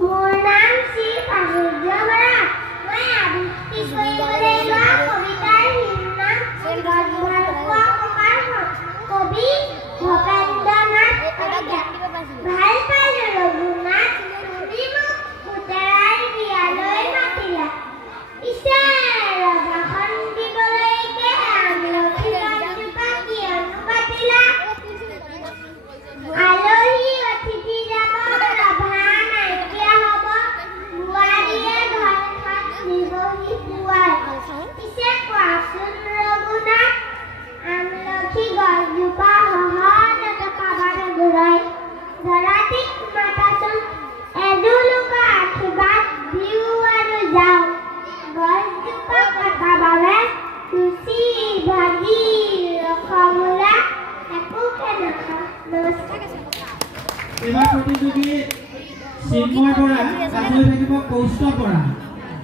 মোৰ নাম শ্ৰী প্ৰাচুৰ্য বৰা। মই আবৃত্তি কৰিবলৈ লোৱা কবিতাৰ নাম গছবোৰক কবি ভৱেন্দ্ৰ নাথ শইকীয়া। ভাল পালোঁ ৰঘুনাথ, তুমি মোক পুতৰাৰ বিয়ালৈ মাতিলা। পিছে ৰভাখন দিবলৈকে আমলখি গছজোপা কিয়নো কাটিলা? আলহী অতিথি যাব, ৰভা নাইকিয়া হ'ব, বোৱাৰীয়ে ঘৰখন দিবহি পুৱাই। পিছে কোৱাচোন ৰঘুনাথ, আমলখি গছজোপা সহজতে পাবানে ঘূৰাই? ধৰাতীক মাতাচোন এদুলুকা আশীৰ্বাদ দিওঁ আৰু যাওঁ। গছজোপা কটা বাবে লুচি ভাজি ৰসগোল্লা একোকে নাখাওঁ। নমস্কাৰ। এবাৰ প্ৰতিযোগী চিন্ময় বৰা, কাজলৈ থাকিব কৌস্তভ বৰা।